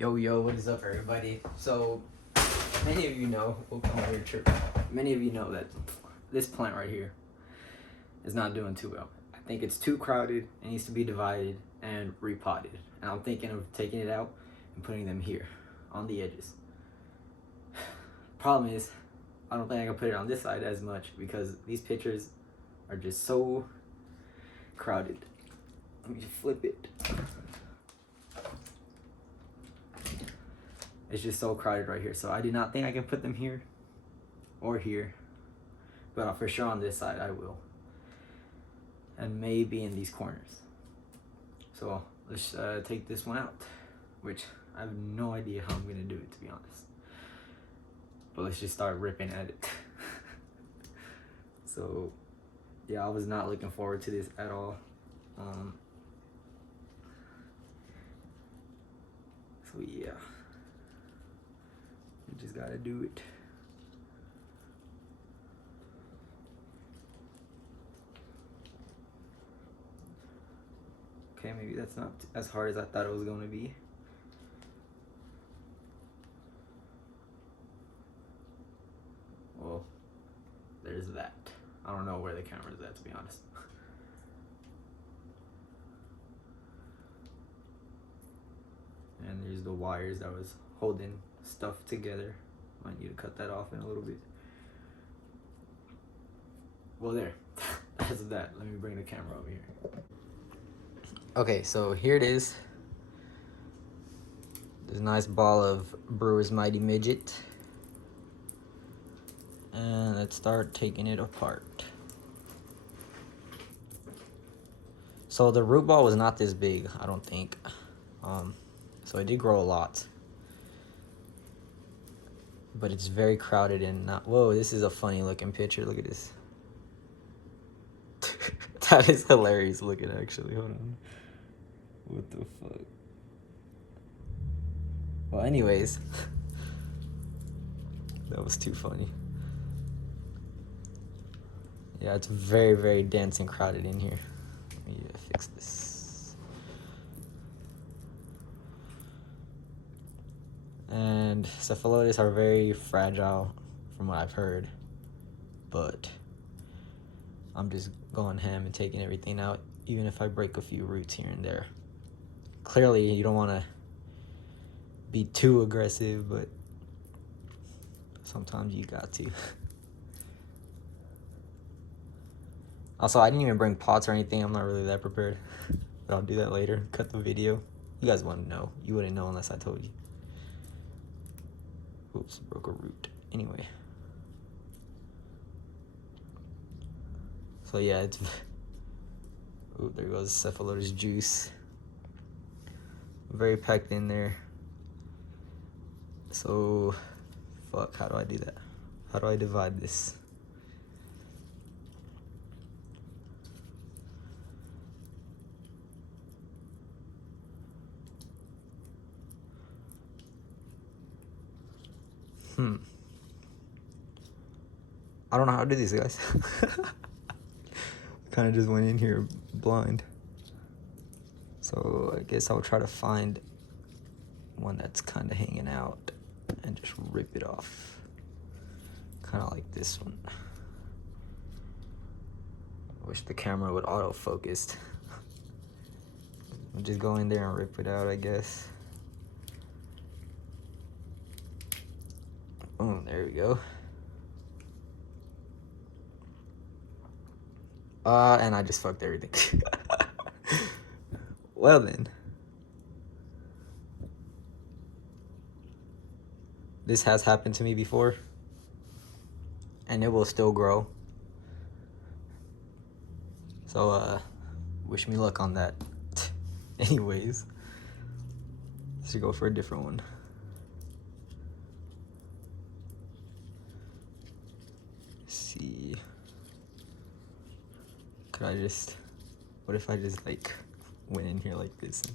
Yo, what is up, everybody? So, many of you know, many of you know that this plant right here is not doing too well. I think it's too crowded, it needs to be divided and repotted. And I'm thinking of taking it out and putting them here, on the edges. Problem is, I don't think I can put it on this side as much because these pictures are just so crowded. Let me just flip it. It's just so crowded right here. So I do not think I can put them here or here. But for sure on this side I will. And maybe in these corners. So let's take this one out. Which I have no idea how I'm going to do it, to be honest. But let's just start ripping at it. So yeah, I was not looking forward to this at all. So yeah. You just gotta do it. Okay, maybe that's not as hard as I thought it was going to be. Well, there's that. I don't know where the camera's at, to be honest. And there's the wires that was holding stuff together. Might need to cut that off in a little bit. Well, there. That's that. Let me bring the camera over here. Okay, so here it is. This nice ball of Brewers Mighty Midget. And let's start taking it apart. So the root ball was not this big, I don't think. So it did grow a lot. But it's very crowded and not... Whoa, this is a funny looking picture. Look at this. That is hilarious looking, actually. Hold on. What the fuck? Well, anyways. That was too funny. Yeah, it's very, very dense and crowded in here. Let me fix this. And Cephalotus are very fragile from what I've heard. But I'm just going ham and taking everything out, even if I break a few roots here and there. Clearly, you don't want to be too aggressive, but sometimes you got to. Also, I didn't even bring pots or anything. I'm not really that prepared. But I'll do that later. Cut the video. You guys want to know. You wouldn't know unless I told you. Oops, broke a root. Anyway. So yeah, it's... Ooh, there goes Cephalotus juice. Very packed in there. So... Fuck, how do I do that? How do I divide this? I don't know how to do these, guys. Kind of just went in here blind. So I guess I'll try to find one that's kind of hanging out and just rip it off. Kind of like this one. I wish the camera would autofocus. I'll just go in there and rip it out, I guess. Oh, there we go. And I just fucked everything. Well then. This has happened to me before. And it will still grow. So, wish me luck on that. Anyways. Let's go for a different one. Let's see. Could I just... What if I just, like, went in here like this? And...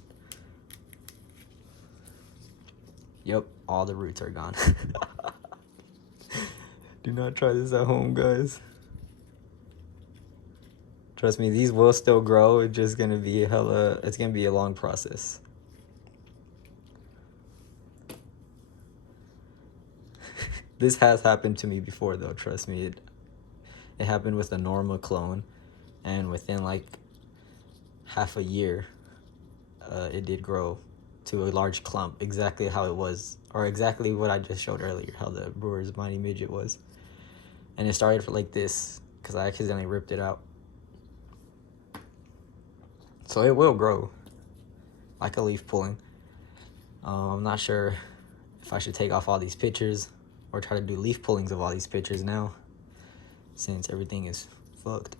Yep, all the roots are gone. Do not try this at home, guys. Trust me, these will still grow. It's just gonna be it's gonna be a long process. This has happened to me before though, trust me. It happened with a normal clone, and within like half a year, it did grow to a large clump, exactly how it was, or exactly what I just showed earlier, how the Brewers Mighty Midget was. And it started like this, because I accidentally ripped it out. So it will grow, like a leaf pulling. I'm not sure if I should take off all these pictures, or try to do leaf pullings of all these pictures now, since everything is fucked.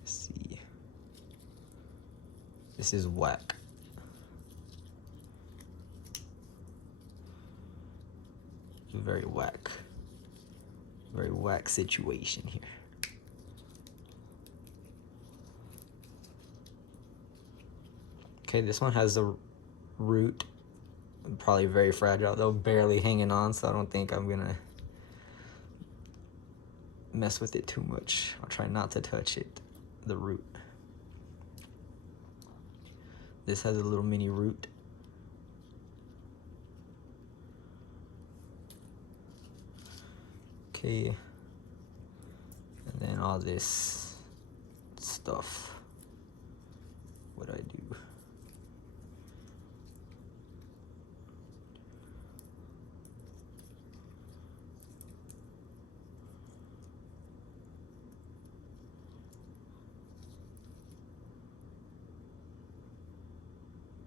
Let's see. This is whack. Very whack. Very whack situation here. Okay, this one has a root. Probably very fragile though, barely hanging on, so I don't think I'm gonna mess with it too much. I'll try not to touch it, the root. This has a little mini root. Okay, and then all this stuff. What I do?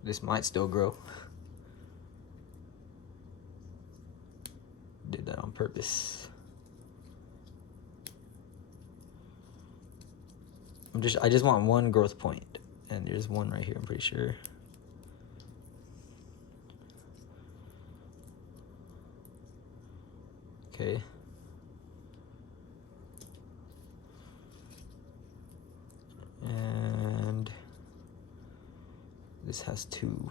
This might still grow. Did that on purpose. I just want one growth point, and there's one right here, I'm pretty sure. Okay. And this has two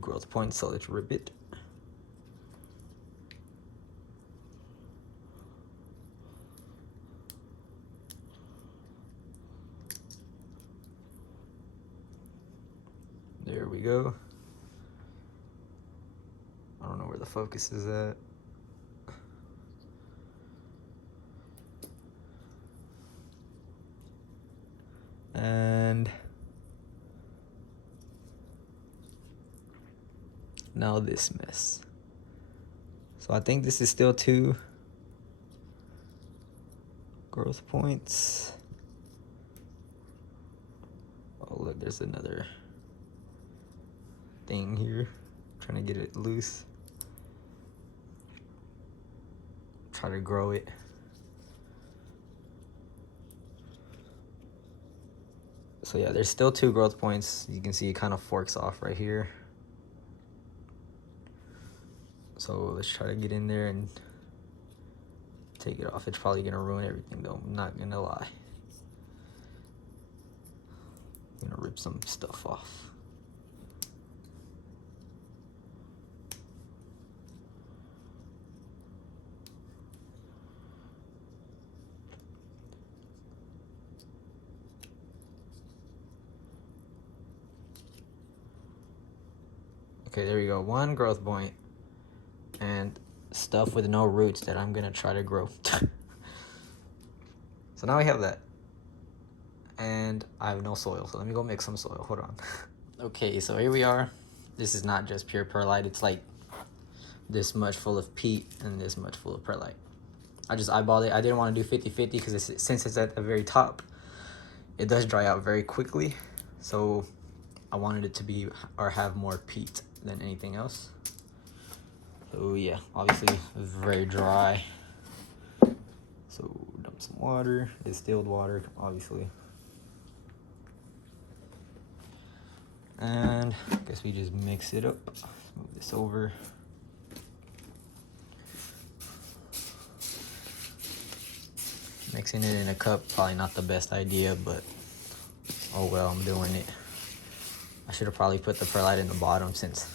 growth points, so let's rip it. There we go. I don't know where the focus is at. And now this mess. So I think this is still 2 growth points. Oh look, there's another thing here. Trying to get it loose. Try to grow it. So yeah, there's still 2 growth points. You can see it kind of forks off right here. So let's try to get in there and take it off. It's probably gonna ruin everything though, I'm not gonna lie. I'm gonna rip some stuff off. Okay, there we go, 1 growth point and stuff with no roots that I'm gonna try to grow. So now we have that. And I have no soil, so let me go mix some soil, hold on. Okay, so here we are. This is not just pure perlite, it's like this much full of peat and this much full of perlite. I just eyeballed it. I didn't want to do 50-50 because since it's at the very top, it does dry out very quickly. So I wanted it to be or have more peat than anything else. So yeah, obviously it's very dry. So dump some water, distilled water, obviously. And I guess we just mix it up. Let's move this over. Mixing it in a cup, probably not the best idea, but oh well, I'm doing it. I should have probably put the perlite in the bottom since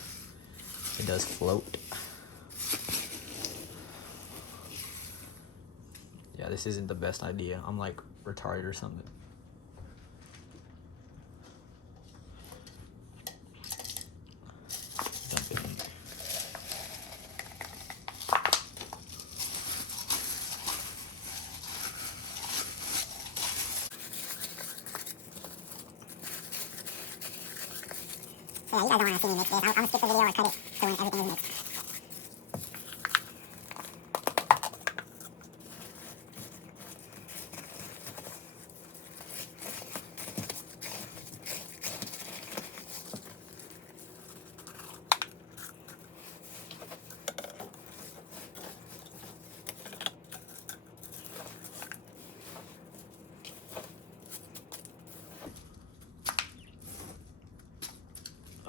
it does float. Yeah, this isn't the best idea. I'm like retarded or something. Yeah, you guys don't want to see me mix this. I'm gonna skip the video or cut it to when everything is mixed.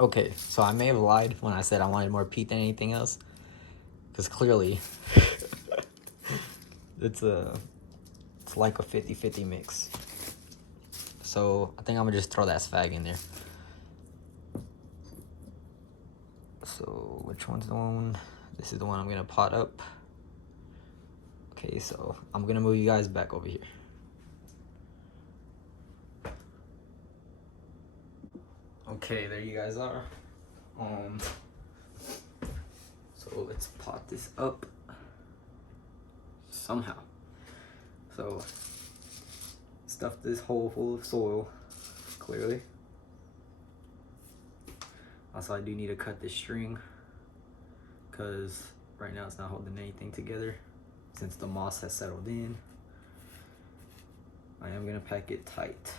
Okay, so I may have lied when I said I wanted more peat than anything else, because clearly it's like a 50-50 mix. So I think I'm gonna just throw that sphagnum in there. So which one's the one? This is the one I'm gonna pot up. Okay, so I'm gonna move you guys back over here. Okay, there you guys are. So let's pot this up somehow. So stuff this hole full of soil, clearly. Also, I do need to cut this string because right now it's not holding anything together since the moss has settled in. I am gonna pack it tight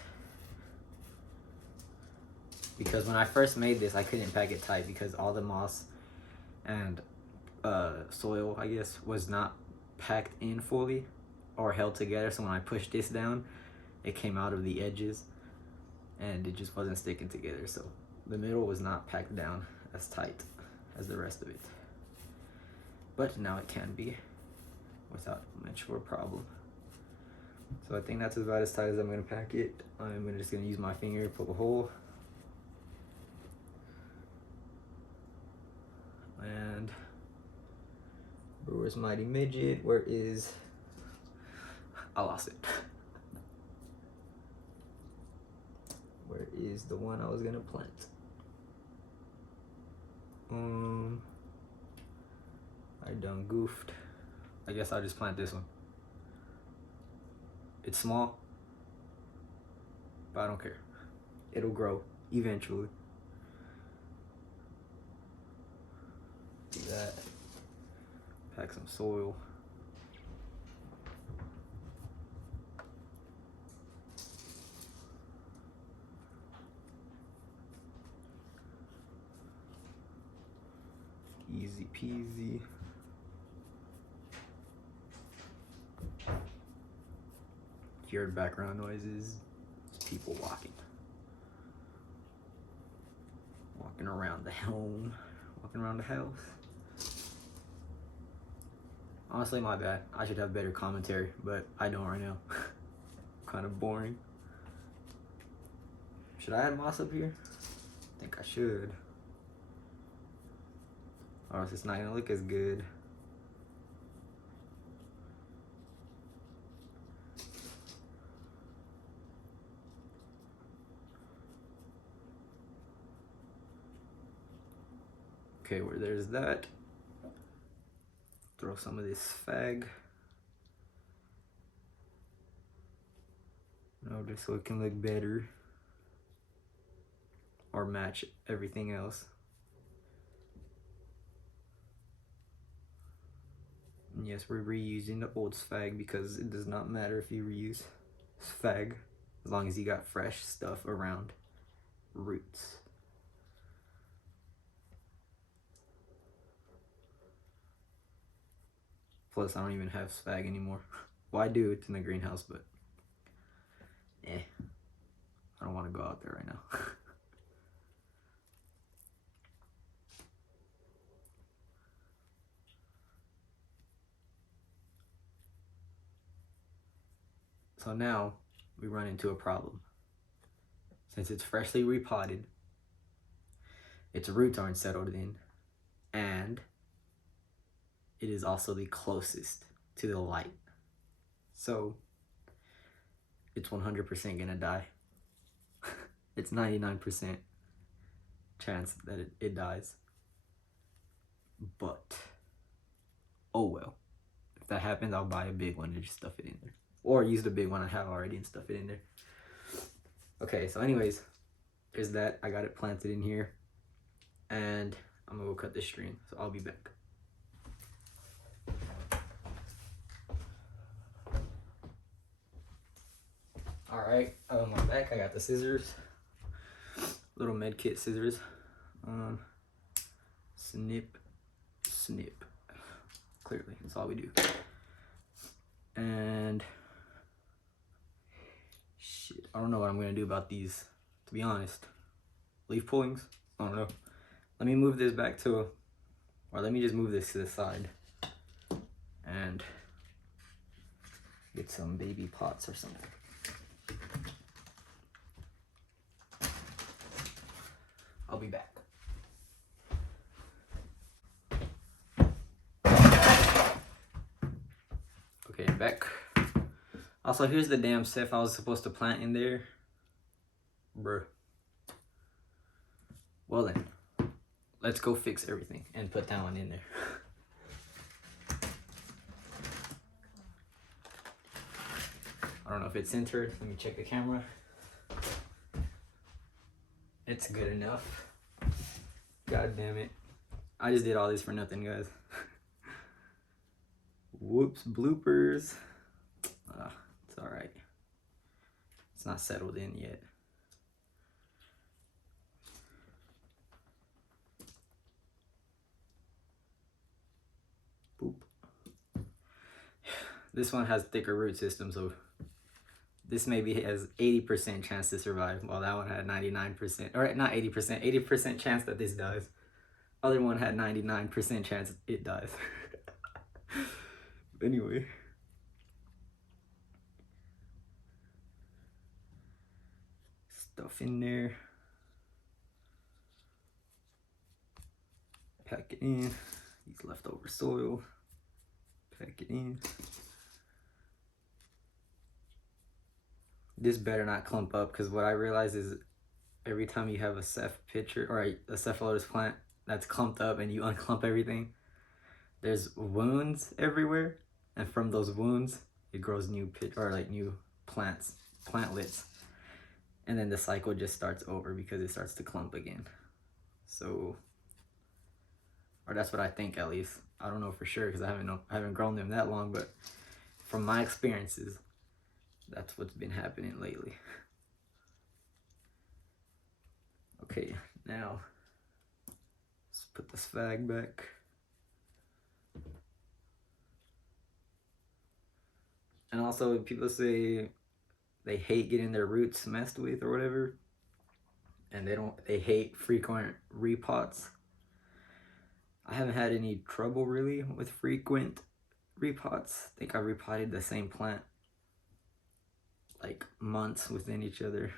because when I first made this, I couldn't pack it tight because all the moss and soil, I guess, was not packed in fully or held together. So when I pushed this down, it came out of the edges and it just wasn't sticking together. So the middle was not packed down as tight as the rest of it. But now it can be without much of a problem. So I think that's about as tight as I'm gonna pack it. I'm just gonna use my finger, poke a hole. And Brewers Mighty Midget, where is, I lost it. Where is the one I was gonna plant? I done goofed. I guess I'll just plant this one. It's small, but I don't care. It'll grow eventually. Do that. Pack some soil. Easy peasy. If you heard background noises, it's people walking. Walking around the home, walking around the house. Honestly, my bad. I should have better commentary, but I don't right now. Kind of boring. Should I add moss up here? I think I should. Or else it's not gonna look as good. Okay, where there's that. Throw some of this fag. No, just so it can look better. Or match everything else. And yes, we're reusing the old sphagnum because it does not matter if you reuse sphagnum as long as you got fresh stuff around roots. Plus, I don't even have sphagnum anymore. Well, I do, it's in the greenhouse, but I don't want to go out there right now. So now we run into a problem. Since it's freshly repotted, its roots aren't settled in, and it is also the closest to the light. So it's 100% gonna die. It's 99% chance that it dies. But, oh well. If that happens, I'll buy a big one and just stuff it in there. Or use the big one I have already and stuff it in there. Okay, so anyways, there's that. I got it planted in here. and I'm gonna go cut this string. So I'll be back. All right, I'm back. I got the scissors, little med kit scissors. Snip, snip. Clearly, that's all we do. And shit, I don't know what I'm gonna do about these, to be honest. Leaf pullings? I don't know. Let me move this back to, or let me just move this to the side and get some baby pots or something. I'll be back. Okay, I'm back. Also, here's the damn Ceph I was supposed to plant in there. Bruh. Well then, let's go fix everything and put that one in there. I don't know if it's centered. Let me check the camera. It's good enough. God damn it. I just did all this for nothing, guys. Whoops, bloopers. It's alright. It's not settled in yet. Boop. This one has thicker root system, so this maybe has 80% chance to survive, while that one had 99%, or not 80%, 80% chance that this dies. Other one had 99% chance it dies. Anyway. Stuff in there. Pack it in. These leftover soil. Pack it in. This better not clump up, because what I realize is every time you have a Ceph pitcher or a Cephalotus plant that's clumped up and you unclump everything, there's wounds everywhere, and from those wounds it grows new new plantlets, and then the cycle just starts over because it starts to clump again. So, or that's what I think, at least. I don't know for sure because I haven't grown them that long, but from my experiences, that's what's been happening lately. Okay, now let's put this fag back. And also, people say they hate getting their roots messed with or whatever, and they hate frequent repots. I haven't had any trouble really with frequent repots. I think I repotted the same plant like months within each other,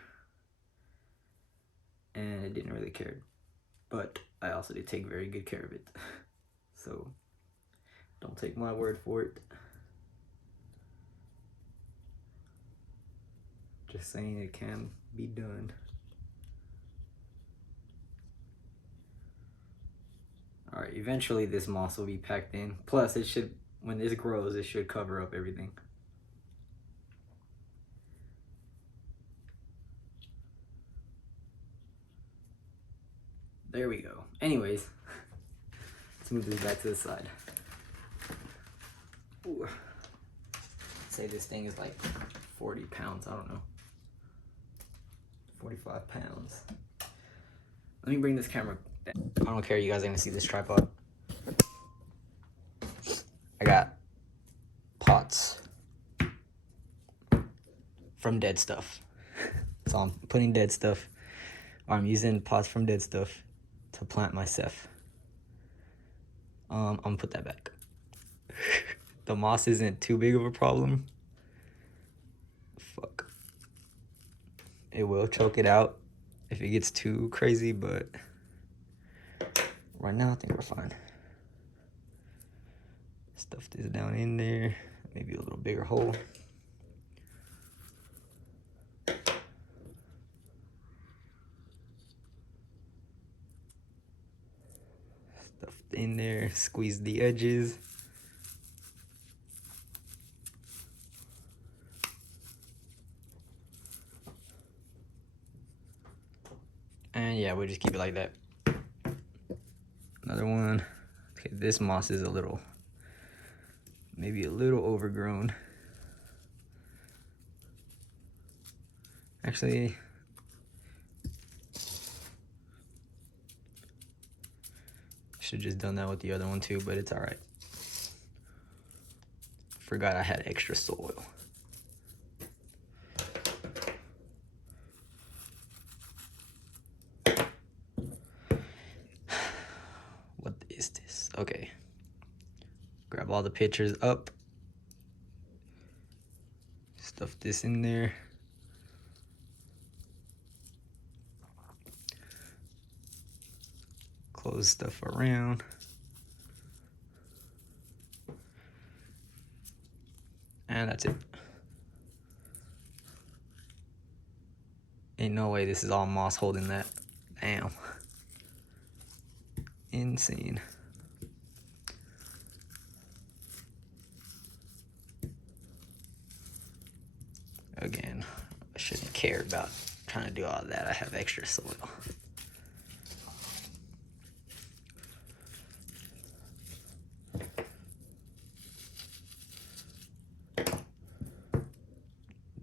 and it didn't really care. But I also did take very good care of it. So don't take my word for it. Just saying it can be done. All right, eventually this moss will be packed in. Plus it should, when this grows, it should cover up everything. There we go. Anyways, let's move this back to the side. Ooh. Say this thing is like 40 pounds, I don't know. 45 pounds. Let me bring this camera down. I don't care, you guys are gonna see this tripod. I got pots from dead stuff. So I'm putting dead stuff, or I'm using pots from dead stuff to plant my Ceph. I'm gonna put that back. The moss isn't too big of a problem. Fuck. It will choke it out if it gets too crazy, but right now I think we're fine. Stuff this down in there, maybe a little bigger hole. Stuff in there, squeeze the edges. And yeah, we'll just keep it like that. another one. Okay, this moss is maybe a little overgrown. Actually, should just done that with the other one too, but it's all right. Forgot I had extra soil. What is this? Okay. Grab all the pitchers up. Stuff this in there. Close stuff around. And that's it. Ain't no way this is all moss holding that. Damn. Insane. Again, I shouldn't care about trying to do all that. I have extra soil.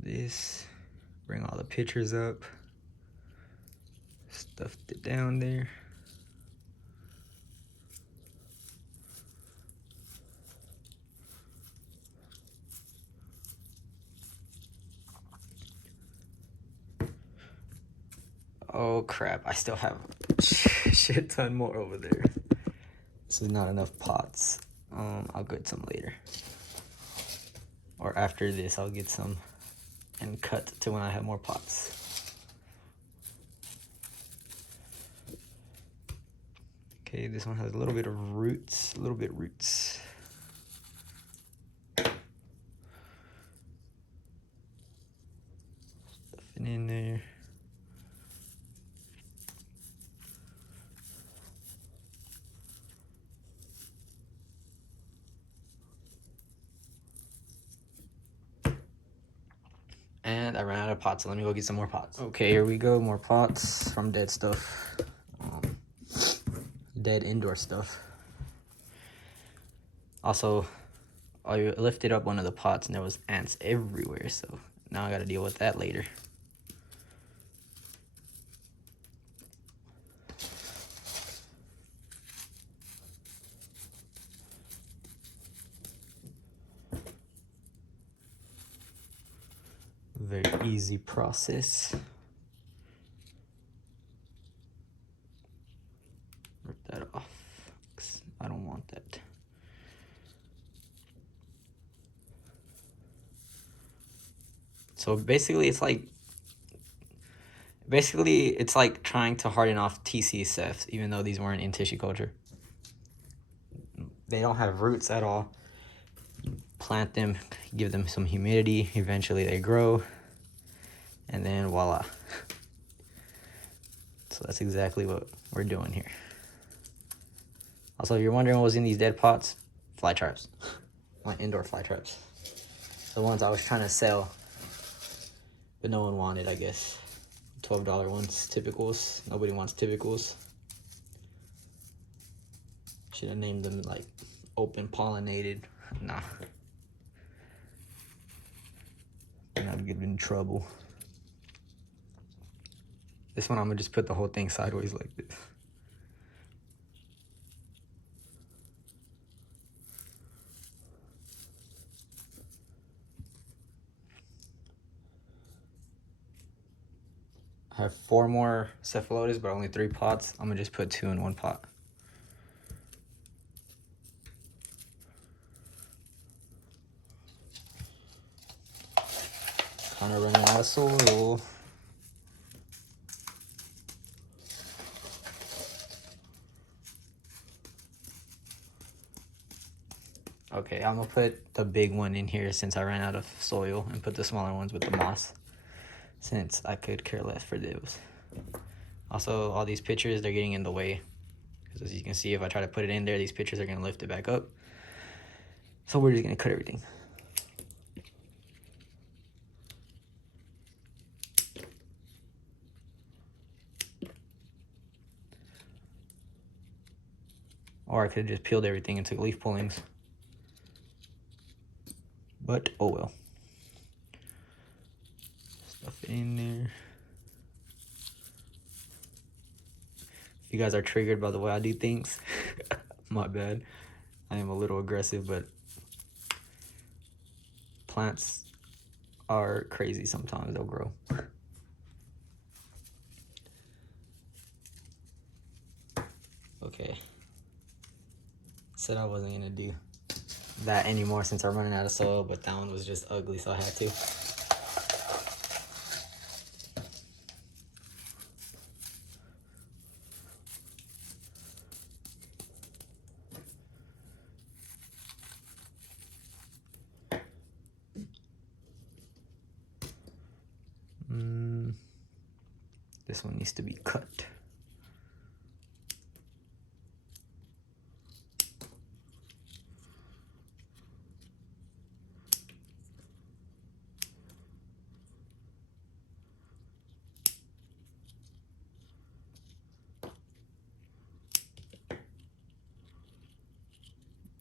This, bring all the pitchers up. Stuffed it down there. Oh crap, I still have a shit ton more over there. This is not enough pots. I'll get some later. Or after this, I'll get some and cut to when I have more pots. Okay, this one has a little bit of roots, Stuff it in there. And I ran out of pots, so let me go get some more pots. Okay, here we go, more pots from dead stuff. Dead indoor stuff. Also, I lifted up one of the pots and there was ants everywhere, so now I gotta deal with that later. Very easy process. Rip that off. I don't want that. So basically it's like trying to harden off TC cephs, even though these weren't in tissue culture. They don't have roots at all. Plant them, give them some humidity, eventually they grow, and then voila. So that's exactly what we're doing here. Also, if you're wondering what was in these dead pots, fly traps. My indoor fly traps. The ones I was trying to sell, but no one wanted, I guess. $12 ones, typicals. Nobody wants typicals. Should have named them like open pollinated. Nah. And I'd get in trouble. This one I'm gonna just put the whole thing sideways like this. I have 4 more Cephalotus, but only 3 pots. I'm gonna just put 2 in 1 pot. Kind of running out of soil. Okay, I'm gonna put the big one in here since I ran out of soil, and put the smaller ones with the moss, since I could care less for those. Also, all these pitchers, they're getting in the way, because as you can see, if I try to put it in there, these pitchers are gonna lift it back up. So we're just gonna cut everything. Or I could have just peeled everything and took leaf pullings. But, oh well. Stuff in there. If you guys are triggered by the way I do things, my bad. I am a little aggressive, but plants are crazy sometimes. They'll grow. Okay. Said I wasn't gonna do that anymore since I'm running out of soil, but that one was just ugly, so I had to. This one needs to be cut.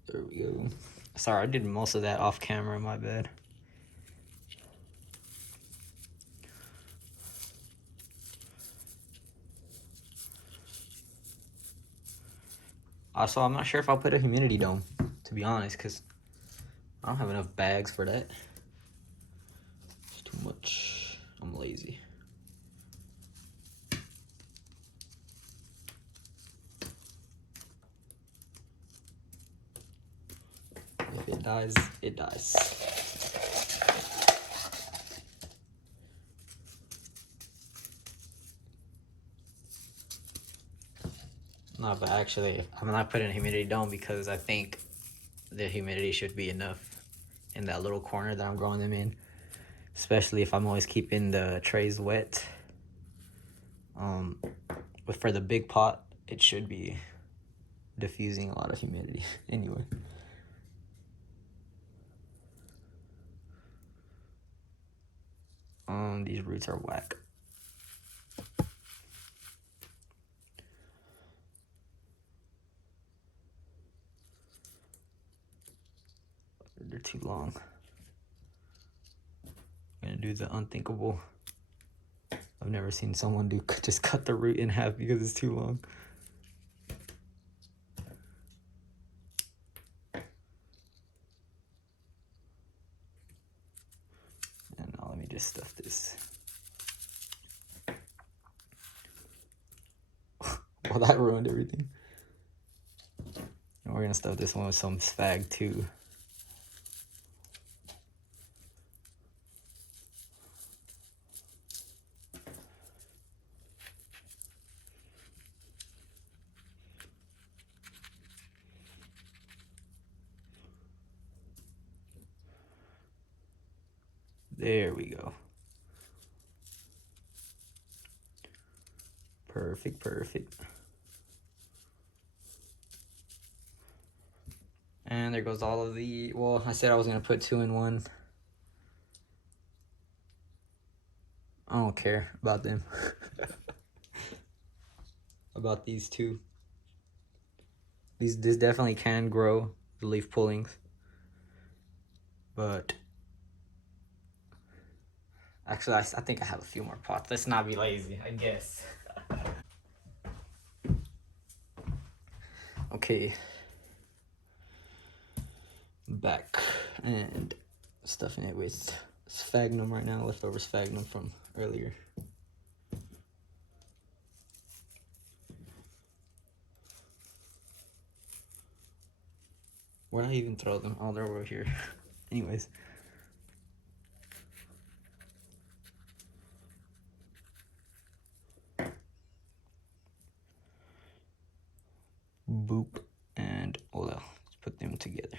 There we go. Sorry, I did most of that off camera, my bad. Also, I'm not sure if I'll put a humidity dome, to be honest, because I don't have enough bags for that. It's too much. I'm lazy. If it dies, it dies. No, but actually, I'm not putting a humidity dome because I think the humidity should be enough in that little corner that I'm growing them in, especially if I'm always keeping the trays wet. But for the big pot, it should be diffusing a lot of humidity anyway. These roots are whack. They're too long. I'm gonna do the unthinkable. I've never seen someone just cut the root in half because it's too long. And now let me just stuff this. Well, that ruined everything. And we're gonna stuff this one with some sphagnum too. There we go. Perfect, perfect. And there goes all of the, well, I said I was gonna put 2 in 1. I don't care about them. About these 2. This definitely can grow, the leaf pullings. But actually, I think I have a few more pots. Let's not be lazy, I guess. Okay. Back and stuffing it with sphagnum right now, leftover sphagnum from earlier. Where did I even throw them? Oh, they're over here. Anyways. Boop and Ola. Let's put them together.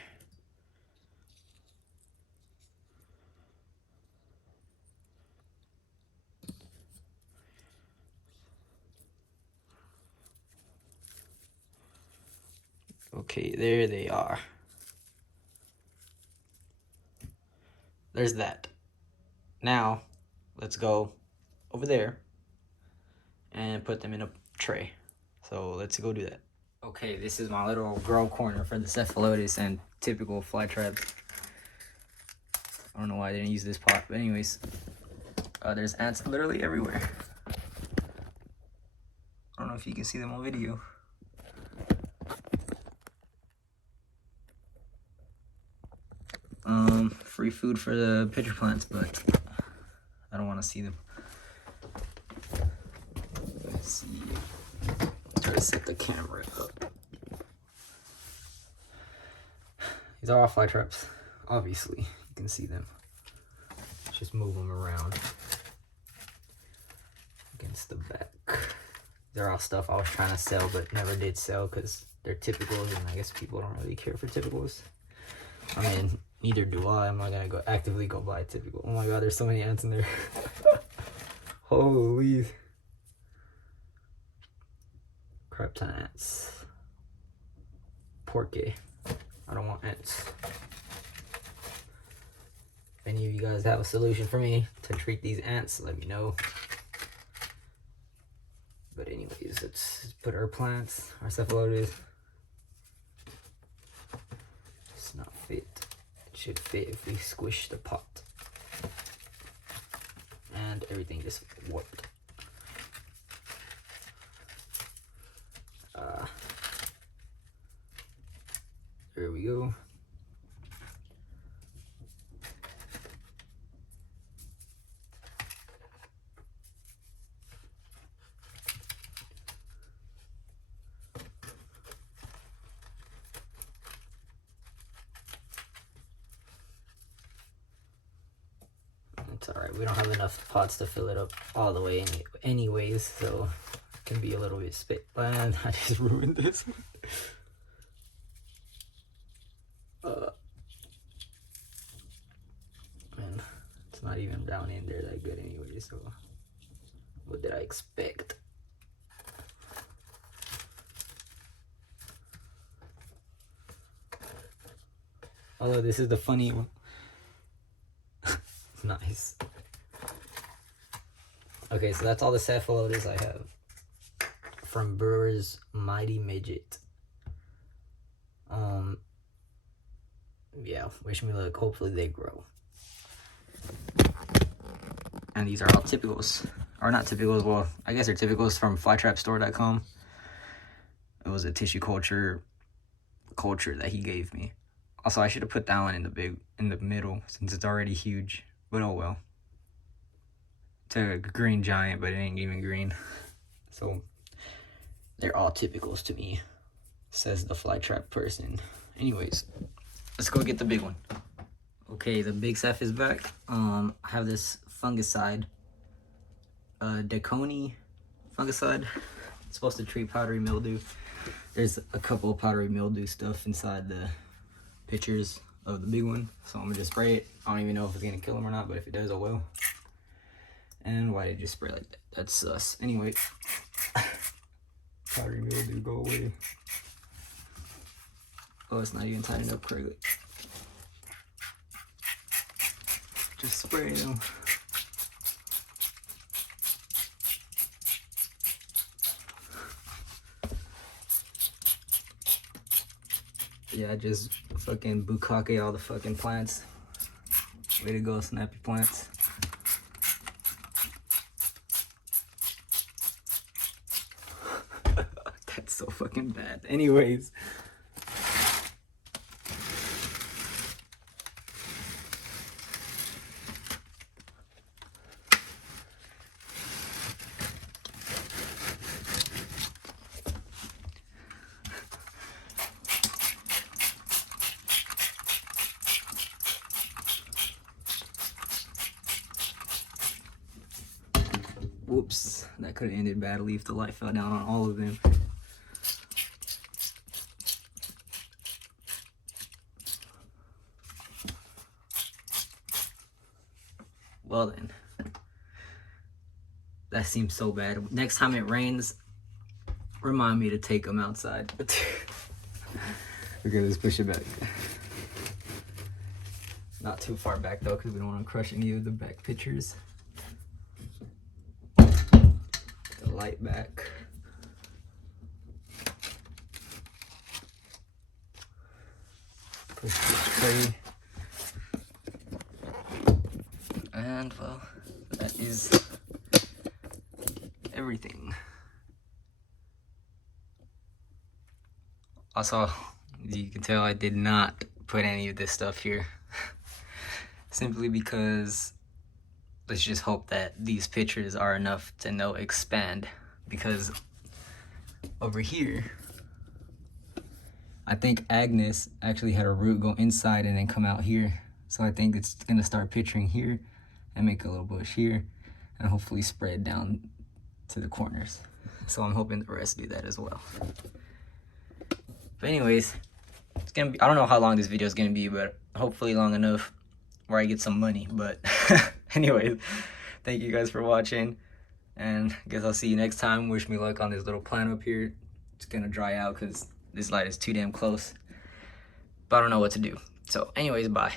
Okay, there they are. There's that. Now, let's go over there and put them in a tray. So let's go do that. Okay, this is my little grow corner for the Cephalotus and typical fly traps. I don't know why I didn't use this pot, but anyways, there's ants literally everywhere. I don't know if you can see them on video. Free food for the pitcher plants, but I don't want to see them. Let's see. Try to set the camera up. These are all fly traps, obviously. You can see them. Just move them around against the back. They're all stuff I was trying to sell but never did sell because they're typicals, and I guess people don't really care for typicals. I mean, neither do I. I'm not gonna go actively go buy a typical. Oh my god, there's so many ants in there. Holy crap ton of ants. Porque. I don't want ants. If any of you guys have a solution for me to treat these ants, let me know. But anyways, let's put our plants, our Cephalotus. It's not fit. It should fit if we squish the pot. And everything just warped. There we go. It's alright, we don't have enough pots to fill it up all the way anyways, so it can be a little bit spit. And I just ruined this one. Man, it's not even down in there that good anyway, so what did I expect? Oh, this is the funny one. Nice. Okay, so that's all the Cephalotus I have from Brewers Mighty Midget. Yeah, wish me luck. Hopefully they grow. And these are all typicals. Or not typicals, well, I guess they're typicals from flytrapstore.com. It was a tissue culture that he gave me. Also, I should have put that one in the middle since it's already huge. But oh well. It's a green giant, but it ain't even green. So they're all typicals to me, says the fly trap person. Anyways, let's go get the big one. Okay, the big Ceph is back. I have this fungicide, Deconi fungicide. It's supposed to treat powdery mildew. There's a couple of powdery mildew stuff inside the pitchers of the big one, so I'm gonna just spray it. I don't even know if it's gonna kill them or not, but if it does, I will. And why did you spray like that? That's sus. Anyway, powdery mildew, go away. Oh, it's not even tightened up correctly. Just spray them. Yeah, just fucking bukkake all the fucking plants. Way to go, snappy plants. That's so fucking bad. Anyways. Whoops, that could have ended badly if the light fell down on all of them. Well then, that seems so bad. Next time it rains, remind me to take them outside. Okay, let's push it back. Not too far back though, because we don't want to crush any of the back pictures. The light back. right here. And well, that is everything. Also, as you can tell, I did not put any of this stuff here. Simply because let's just hope that these pictures are enough to expand. Because over here, I think Agnes actually had a root go inside and then come out here. So I think it's gonna start pitching here and make a little bush here and hopefully spread down to the corners. So I'm hoping the rest do that as well. But anyways, it's gonna be, I don't know how long this video is gonna be, but hopefully long enough where I get some money. But anyways, thank you guys for watching, and I guess I'll see you next time. Wish me luck on this little plant up here. It's gonna dry out because this light is too damn close, but I don't know what to do. So anyways, bye.